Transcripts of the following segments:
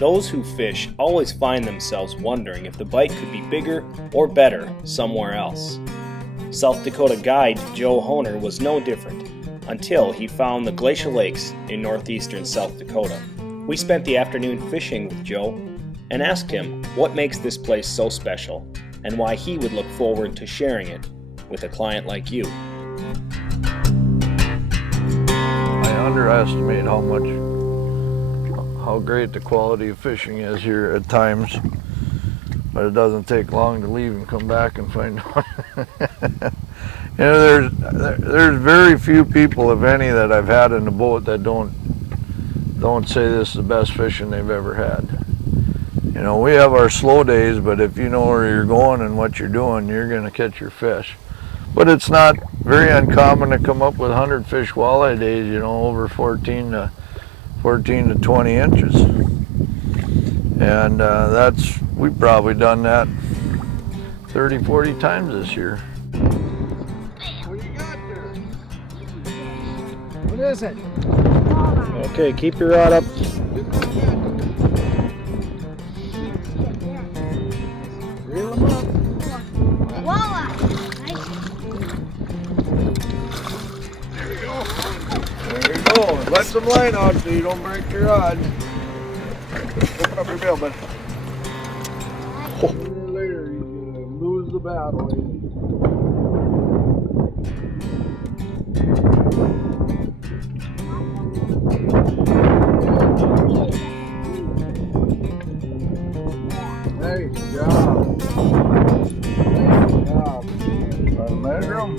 Those who fish always find themselves wondering if the bite could be bigger or better somewhere else. South Dakota guide Joe Honer was no different until he found the glacial lakes in northeastern South Dakota. We spent the afternoon fishing with Joe and asked him what makes this place so special and why he would look forward to sharing it with a client like you. I underestimate how great the quality of fishing is here at times, but it doesn't take long to leave and come back and find out. You know, there's very few people, if any, that I've had in the boat that don't say this is the best fishing they've ever had. You know, we have our slow days, but if you know where you're going and what you're doing, you're going to catch your fish. But it's not very uncommon to come up with 100 fish walleye days, you know, over 14 to 20 inches. And we've probably done that 30, 40 times this year. What you got there? What is it? Okay, keep your rod up. Reel them up. Walleye. There you go. Let some line out so you don't break your rod. Open up your bill, bud. Sooner or later, he's gonna lose the battle. Nice job. Nice job. Want to measure them?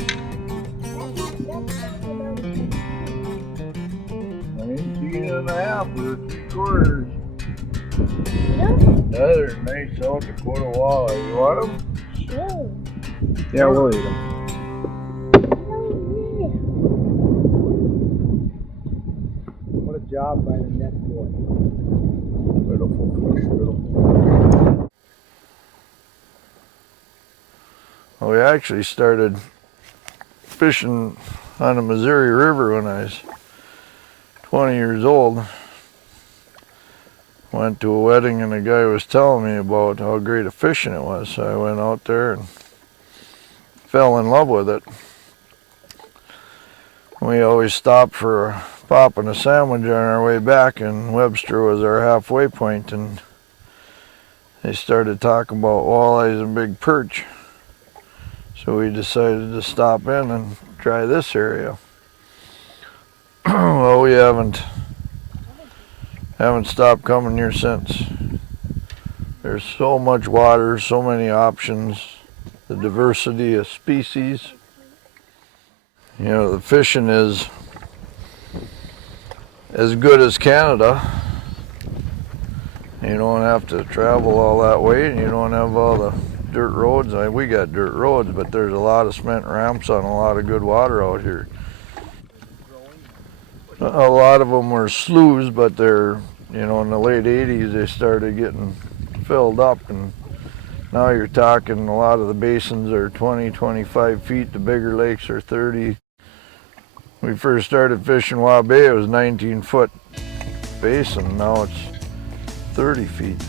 19.5 or 3/4. Another nice South Dakota walleye. You want them? Sure. Yeah, we'll eat them. What a job by the net boy. Beautiful fish, beautiful. Well, we actually started fishing on the Missouri River when I was 20 years old. Went to a wedding and the guy was telling me about how great a fishing it was. So I went out there and fell in love with it. We always stopped for a pop and a sandwich on our way back, and Webster was our halfway point, and they started talking about walleyes and big perch. So we decided to stop in and try this area. Well, we haven't stopped coming here since. There's so much water, so many options, the diversity of species. You know, the fishing is as good as Canada. You don't have to travel all that way, and you don't have all the dirt roads. We got dirt roads, but there's a lot of cement ramps on a lot of good water out here. A lot of them were sloughs, but they're, you know, in the late 80s they started getting filled up, and now you're talking a lot of the basins are 20, 25 feet. The bigger lakes are 30. We first started fishing Waubay, it was 19-foot basin. Now it's 30 feet.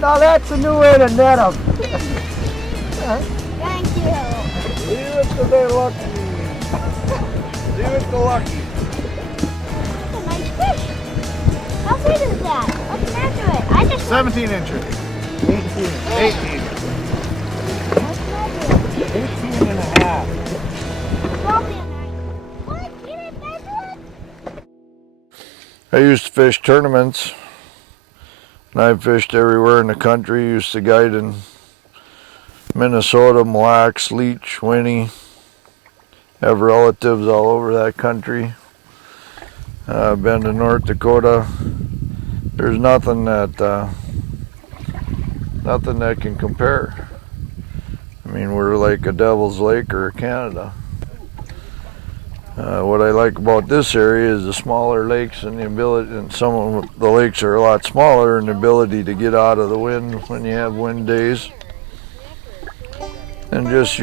Now that's a new way to net them. Thank you. Leave it to the lucky. Leave it to lucky. That's a nice fish. How big is that? Let's measure it. I just 17 inches. 18. 18. Let's measure it. 18 and a half. Probably a 9. What? You didn't measure it? I used to fish tournaments, and I've fished everywhere in the country. Used to guide in Minnesota, Mille Lacs, Leech, Winnie. Have relatives all over that country. I've been to North Dakota. There's nothing that can compare. I mean, we're like a Devil's Lake or a Canada. What I like about this area is the smaller lakes and the ability, and some of the lakes are a lot smaller, and the ability to get out of the wind when you have wind days. And just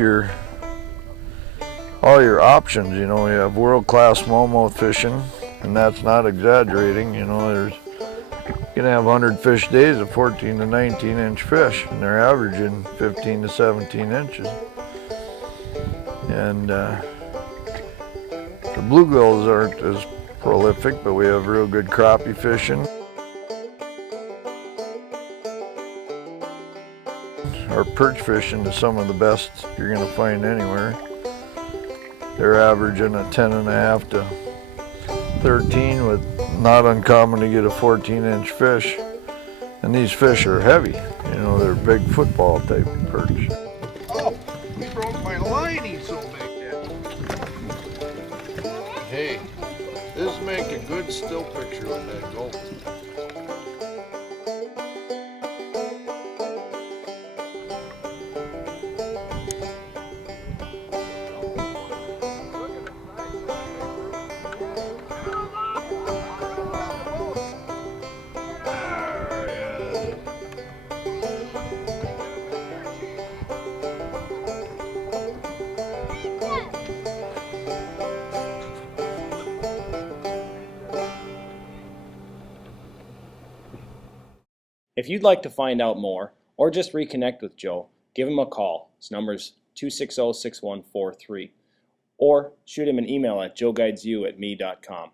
all your options. You know, you have world-class smallmouth fishing, and that's not exaggerating. You know, you're gonna have 100 fish days of 14 to 19 inch fish, and they're averaging 15 to 17 inches. And the bluegills aren't as prolific, but we have real good crappie fishing. Our perch fishing is some of the best you're gonna find anywhere. They're averaging a 10.5 to 13, with not uncommon to get a 14-inch fish. And these fish are heavy. You know, they're big football type perch. Oh, he broke my line, he's so big there. Hey, this make a good still picture with that goat. If you'd like to find out more or just reconnect with Joe, give him a call. His number is 260-6143, or shoot him an email at joeguidesyou@me.com.